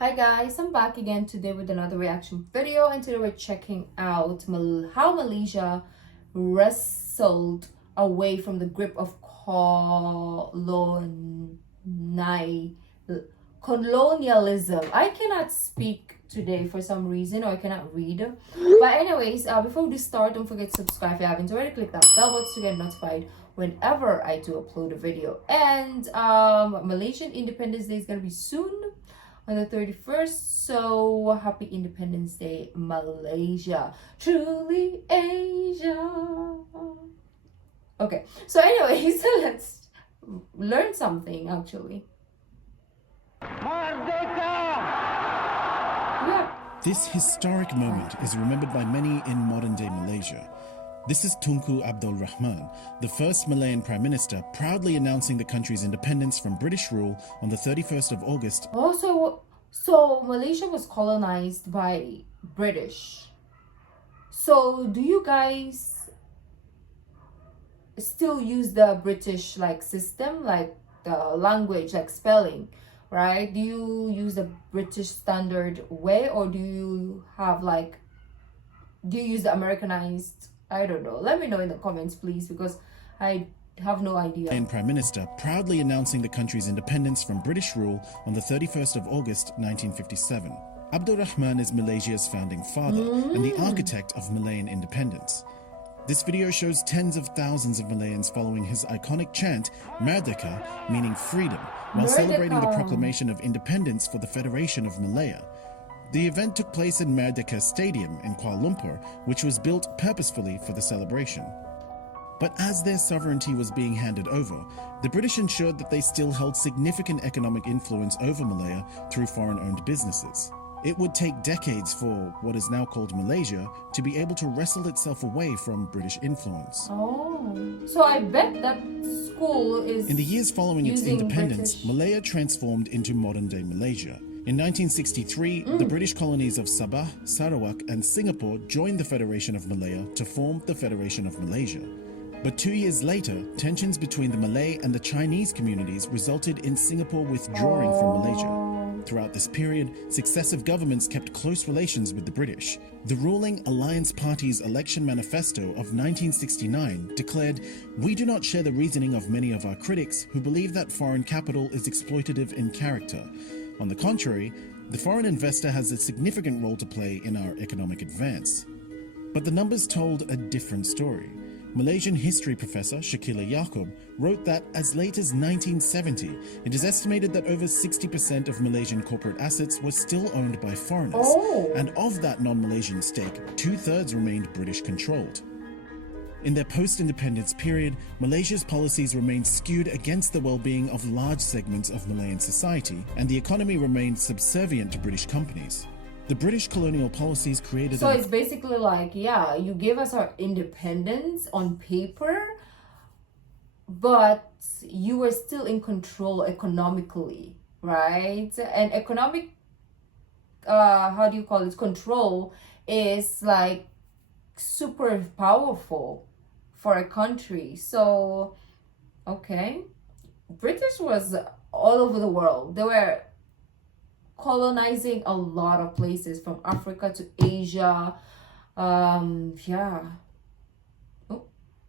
Hi guys, I'm back again today with another reaction video, and today we're checking out how Malaysia wrestled away from the grip of colonialism. I cannot speak today for some reason, or I cannot read. But anyways, before we start, don't forget to subscribe if you haven't already. Click that bell button to get notified whenever I do upload a video. And Malaysian Independence Day is gonna be soon, on the 31st. So happy Independence Day, Malaysia. Truly Asia. Okay, so anyways, let's learn something actually. Yeah. This historic moment is remembered by many in modern-day Malaysia. This is Tunku Abdul Rahman, the first Malayan Prime Minister, proudly announcing the country's independence from British rule on the 31st of August. Also, so Malaysia was colonized by British. So do you guys still use the British system, like the language, like spelling, right? Do you use the British standard way, or do you have do you use the Americanized? I don't know. Let me know in the comments, please, because I have no idea. And Prime Minister proudly announcing the country's independence from British rule on the 31st of August 1957. Abdul Rahman is Malaysia's founding father and the architect of Malayan independence. This video shows tens of thousands of Malayans following his iconic chant, Merdeka, meaning freedom, while celebrating the proclamation of independence for the Federation of Malaya. The event took place in Merdeka Stadium in Kuala Lumpur, which was built purposefully for the celebration. But as their sovereignty was being handed over, the British ensured that they still held significant economic influence over Malaya through foreign-owned businesses. It would take decades for what is now called Malaysia to be able to wrestle itself away from British influence. Oh, so I bet that school is. In the years following its independence, British. Malaya transformed into modern-day Malaysia. In 1963, the British colonies of Sabah, Sarawak, and Singapore joined the Federation of Malaya to form the Federation of Malaysia. But 2 years later, tensions between the Malay and the Chinese communities resulted in Singapore withdrawing from Malaysia. Throughout this period, successive governments kept close relations with the British. The ruling Alliance Party's election manifesto of 1969 declared, "We do not share the reasoning of many of our critics who believe that foreign capital is exploitative in character. On the contrary, the foreign investor has a significant role to play in our economic advance." But the numbers told a different story. Malaysian history professor Shakila Yaakob wrote that as late as 1970, it is estimated that over 60% of Malaysian corporate assets were still owned by foreigners. And of that non-Malaysian stake, 2/3 remained British-controlled. In their post-independence period, Malaysia's policies remained skewed against the well-being of large segments of Malayan society, and the economy remained subservient to British companies. The British colonial policies created... So it's basically like, yeah, you give us our independence on paper, but you were still in control economically, right? And economic, how do you call it? Control is like super powerful for a country. So, okay. British was all over the world. They were colonizing a lot of places from Africa to Asia. Yeah.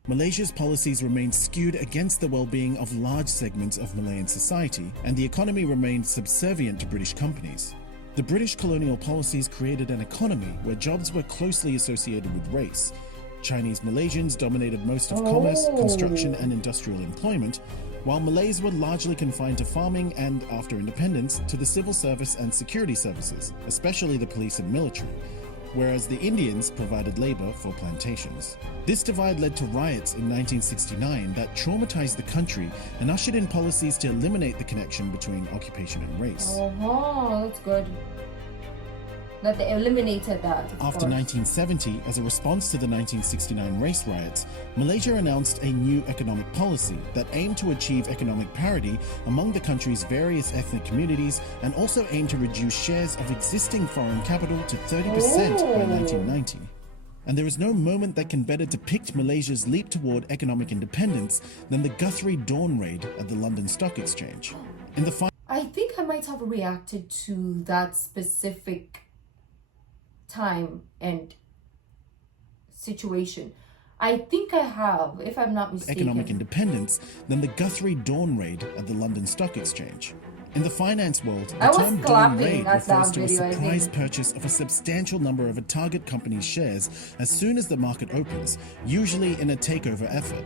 Malaysia's policies remained skewed against the well-being of large segments of Malayan society, and the economy remained subservient to British companies. The British colonial policies created an economy where jobs were closely associated with race. Chinese Malaysians dominated most of commerce, construction, and industrial employment, while Malays were largely confined to farming and, after independence, to the civil service and security services, especially the police and military, whereas the Indians provided labor for plantations. This divide led to riots in 1969 that traumatized the country and ushered in policies to eliminate the connection between occupation and race. Oh, that's good. That they eliminated that. After 1970, as a response to the 1969 race riots, Malaysia announced a new economic policy that aimed to achieve economic parity among the country's various ethnic communities and also aimed to reduce shares of existing foreign capital to 30% by 1990. And there is no moment that can better depict Malaysia's leap toward economic independence than the Guthrie Dawn raid at the London Stock Exchange. In the I think I'm might have reacted to that specific time and situation. I think I have, if I'm not mistaken. Economic independence than the Guthrie Dawn Raid at the London Stock Exchange. In the finance world, the term Dawn Raid refers to a surprise purchase of a substantial number of a target company's shares as soon as the market opens, usually in a takeover effort.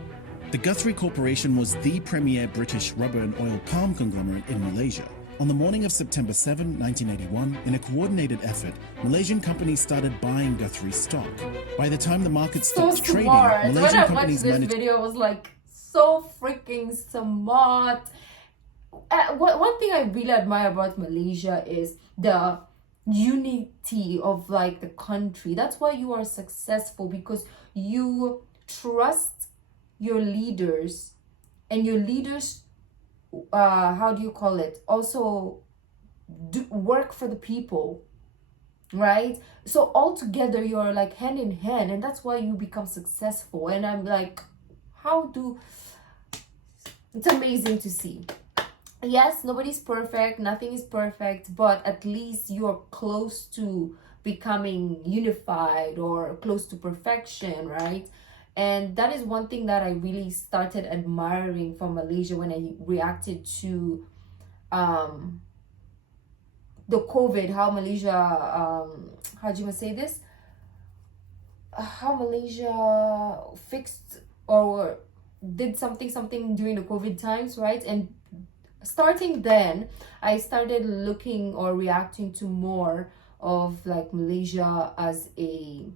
The Guthrie Corporation was the premier British rubber and oil palm conglomerate in Malaysia. On the morning of September 7, 1981, in a coordinated effort, Malaysian companies started buying Guthrie stock. By the time the market stopped trading, Malaysian companies managed... This video was like so freaking smart. One thing I really admire about Malaysia is the unity of like the country. That's why you are successful, because you trust your leaders, and your leaders how do you call it, also work for the people, right? So all together you're like hand in hand, and that's why you become successful. And I'm like, it's amazing to see. Yes, nobody's perfect, nothing is perfect, but at least you're close to becoming unified or close to perfection, right? And that is one thing that I really started admiring from Malaysia when I reacted to the COVID, how Malaysia, how do you say this? How Malaysia fixed or did something during the COVID times, right? And starting then, I started looking or reacting to more of like Malaysia as a,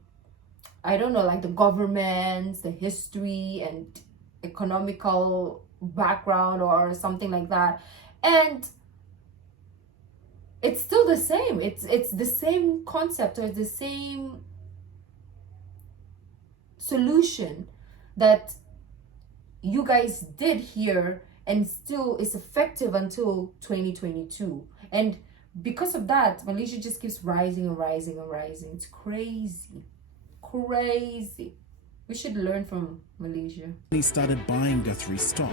I don't know, like the government, the history and economical background or something like that. And it's still the same. It's the same concept, or the same solution that you guys did here, and still is effective until 2022. And because of that, Malaysia just keeps rising and rising and rising. It's crazy. We should learn from Malaysia. He started buying Guthrie stock.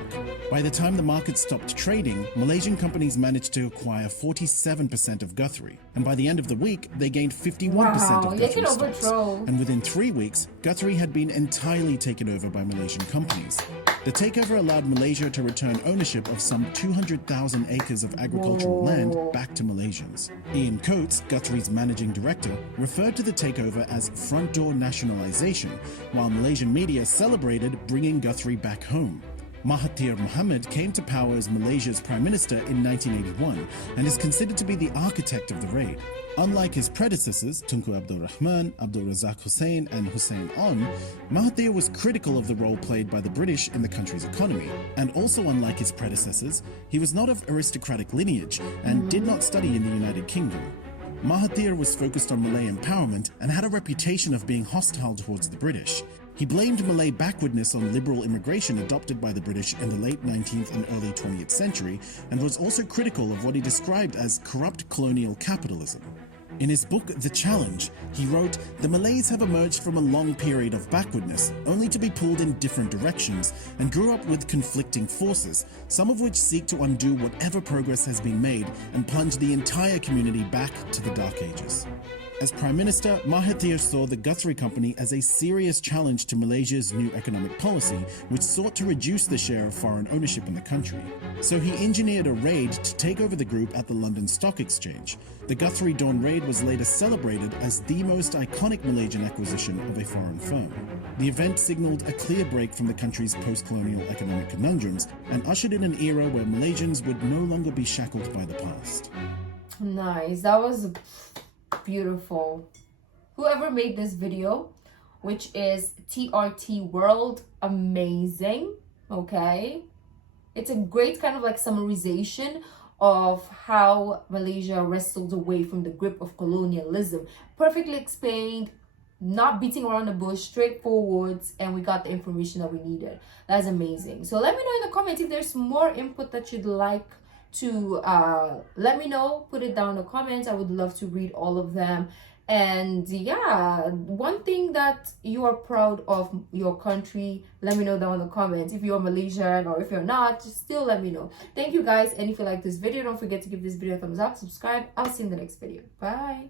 By the time the market stopped trading, Malaysian companies managed to acquire 47% of Guthrie. And by the end of the week, they gained 51% of Guthrie stocks. And within 3 weeks, Guthrie had been entirely taken over by Malaysian companies. The takeover allowed Malaysia to return ownership of some 200,000 acres of agricultural land back to Malaysians. Ian Coates, Guthrie's managing director, referred to the takeover as front door nationalization, while Malaysian media celebrated bringing Guthrie back home. Mahatir Mohamed came to power as Malaysia's Prime Minister in 1981 and is considered to be the architect of the raid. Unlike his predecessors, Tunku Abdul Rahman, Abdul Razak Hussain and Hussein On, Mahathir was critical of the role played by the British in the country's economy. And also unlike his predecessors, he was not of aristocratic lineage and did not study in the United Kingdom. Mahathir was focused on Malay empowerment and had a reputation of being hostile towards the British. He blamed Malay backwardness on liberal immigration adopted by the British in the late 19th and early 20th century, and was also critical of what he described as corrupt colonial capitalism. In his book, The Challenge, he wrote, "The Malays have emerged from a long period of backwardness, only to be pulled in different directions, and grew up with conflicting forces, some of which seek to undo whatever progress has been made and plunge the entire community back to the Dark Ages." As Prime Minister, Mahathir saw the Guthrie Company as a serious challenge to Malaysia's new economic policy, which sought to reduce the share of foreign ownership in the country. So he engineered a raid to take over the group at the London Stock Exchange. The Guthrie Dawn raid was later celebrated as the most iconic Malaysian acquisition of a foreign firm. The event signaled a clear break from the country's post-colonial economic conundrums and ushered in an era where Malaysians would no longer be shackled by the past. Nice. That was beautiful. Whoever made this video, which is TRT World, amazing. Okay, it's a great kind of like summarization of how Malaysia wrestled away from the grip of colonialism. Perfectly explained, not beating around the bush, straightforward, and we got the information that we needed. That's amazing. So let me know in the comments if there's more input that you'd like to let me know. Put it down in the comments. I would love to read all of them. And yeah, one thing that you are proud of your country, let me know down in the comments. If you're Malaysian or if you're not, just still let me know. Thank you guys. And if you like this video, don't forget to give this video a thumbs up, subscribe. I'll see you in the next video. Bye.